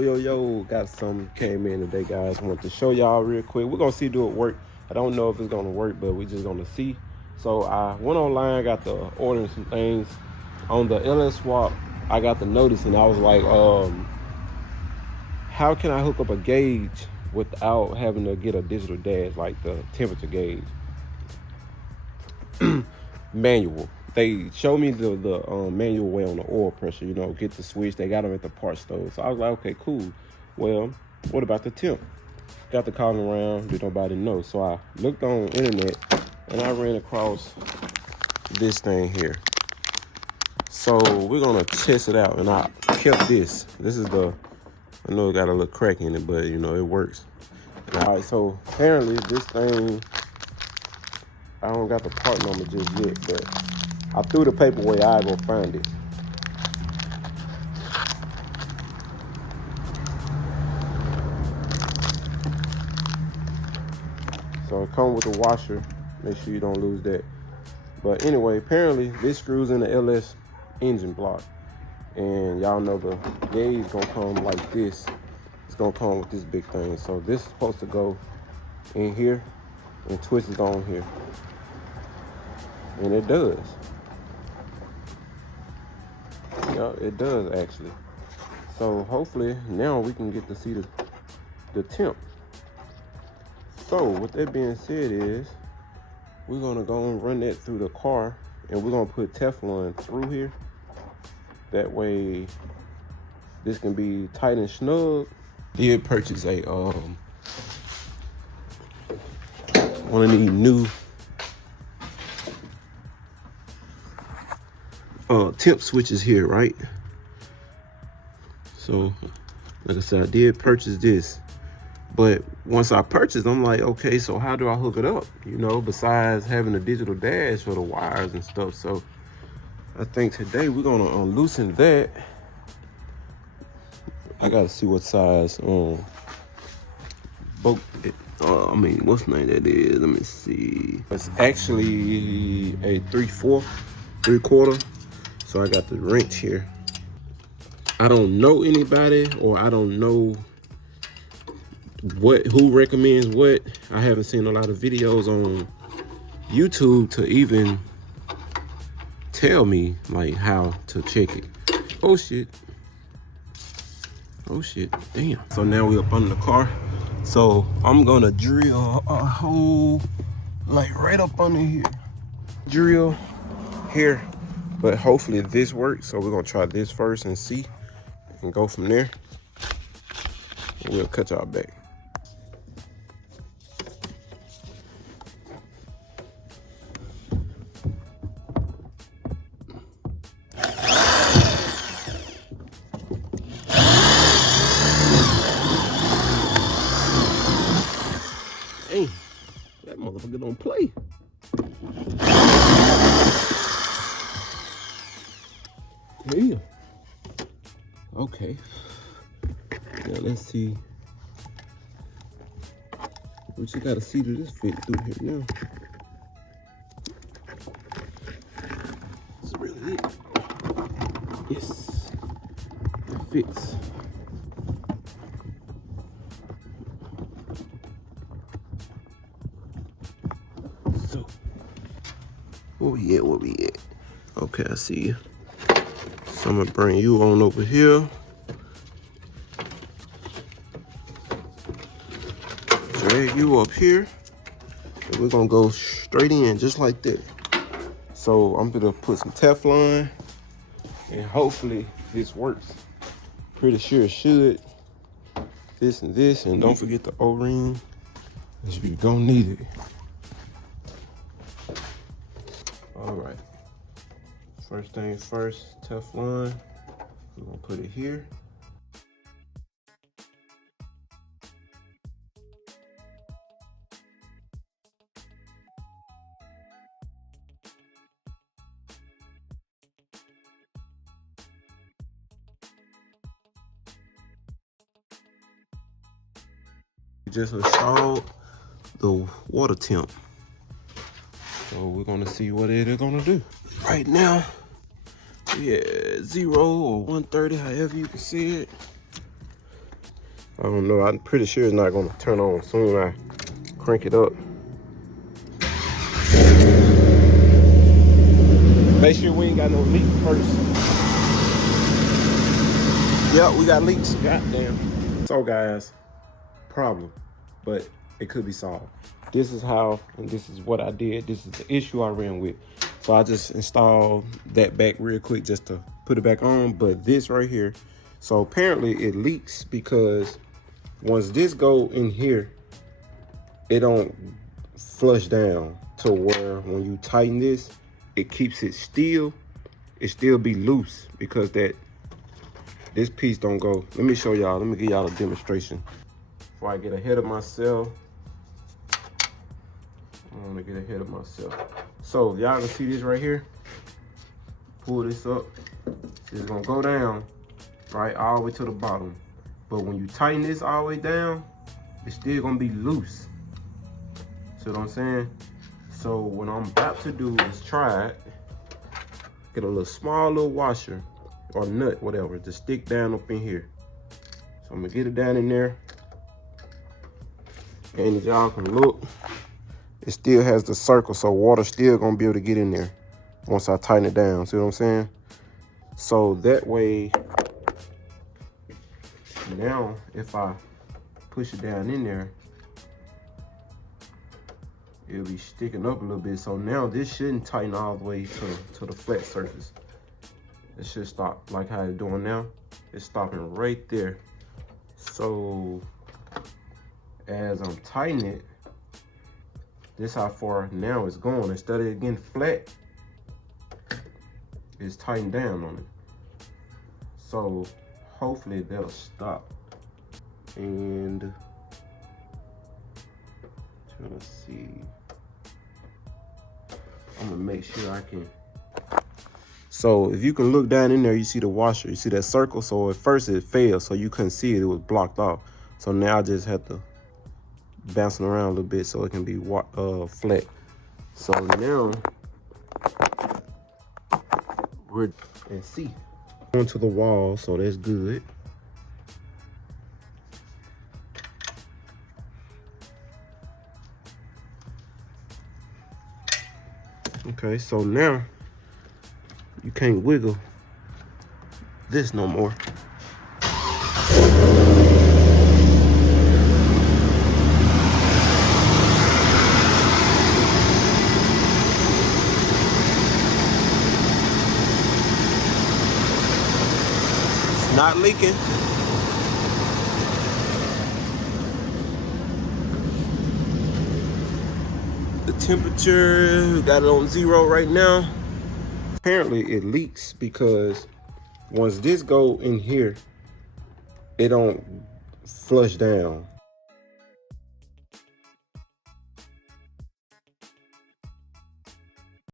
Yo, got some came in today, guys. Want to show y'all real quick. We're gonna see do it work. I don't know if it's gonna work, but we're just gonna see. So I went online, got to ordering some things on the LS swap. I got the notice and I was like, how can I hook up a gauge without having to get a digital dash, like the temperature gauge? Manual. They showed me the manual way on the oil pressure, get the switch. They got them at the parts store. So I was like, okay, cool. Well, what about the temp? Got the calling around, did nobody know. So I looked on the internet and I ran across this thing here. So we're gonna test it out, and I kept this. This is I know it got a little crack in it, but it works. All right, so apparently this thing, I don't got the part number just yet, but I threw the paper away. I go find it. So it comes with a washer. Make sure you don't lose that. But anyway, apparently this screws in the LS engine block. And y'all know the gauge gonna come like this. It's gonna come with this big thing. So this is supposed to go in here and twist it on here. And it does. Yeah, it does actually. So hopefully now we can get to see the temp. So with that being said is, we're gonna go and run that through the car, and we're gonna put Teflon through here. That way this can be tight and snug. Did purchase a one of these new temp switches here, right? So like I said, I did purchase this, but once I purchased, I'm like, okay, so how do I hook it up, besides having a digital dash for the wires and stuff? So I think today we're gonna loosen that. I gotta see what size boat what's the name that is? Let me see. It's actually a 3/4. So I got the wrench here. I don't know anybody, or I don't know who recommends what. I haven't seen a lot of videos on YouTube to even tell me like how to check it. Oh shit, damn. So now we're up under the car. So I'm gonna drill a hole like right up under here. Drill here, but hopefully this works. So we're gonna try this first and see, and go from there. We'll cut y'all back. Hey, that motherfucker don't play. Yeah. Okay. Now let's see. We just gotta see that this fit through here now. That's really it. Yes. It fits. So, where we at? Okay, I see you. So I'm gonna bring you on over here. Drag you up here. And we're gonna go straight in just like that. So I'm gonna put some Teflon, and hopefully this works. Pretty sure it should. This and this, and don't forget the O-ring, because you're gonna need it. All right. First thing first, Teflon. We're gonna put it here. Just installed the water temp. So we're gonna see what it is gonna do. Right now, yeah, 0 or 130, however you can see it. I don't know. I'm pretty sure it's not gonna turn on soon. I crank it up. Make sure we ain't got no leak first. Yep, we got leaks. Goddamn. So guys, problem, but it could be solved. This is how, and this is what I did. This is the issue I ran with. So I just installed that back real quick just to put it back on. But this right here, so apparently it leaks because once this go in here, it don't flush down to where when you tighten this, it keeps it still. It still be loose because this piece don't go. Let me show y'all. Let me give y'all a demonstration. Before I get ahead of myself, I want to get ahead of myself. So y'all can see this right here. Pull this up. See, it's gonna go down, right, all the way to the bottom. But when you tighten this all the way down, it's still gonna be loose. See what I'm saying? So what I'm about to do is try it. Get a little small little washer or nut, whatever, to stick down up in here. So I'm gonna get it down in there. And as y'all can look, it still has the circle, so water still gonna be able to get in there once I tighten it down. See what I'm saying? So that way, now if I push it down in there, it'll be sticking up a little bit. So now this shouldn't tighten all the way to the flat surface. It should stop like how it's doing now. It's stopping right there. So as I'm tightening it, this how far now it's going. Instead of it getting flat, it's tightened down on it. So hopefully that'll stop. And trying to see, I'm gonna make sure I can. So if you can look down in there, you see the washer, you see that circle. So at first it failed, so you couldn't see it, it was blocked off. So now I just have to bounce it around a little bit so it can be flat. So now we're and see onto the wall, so that's good. Okay, so now you can't wiggle this no more. It's not leaking. The temperature, we got it on 0 right now. Apparently it leaks because once this go in here, it don't flush down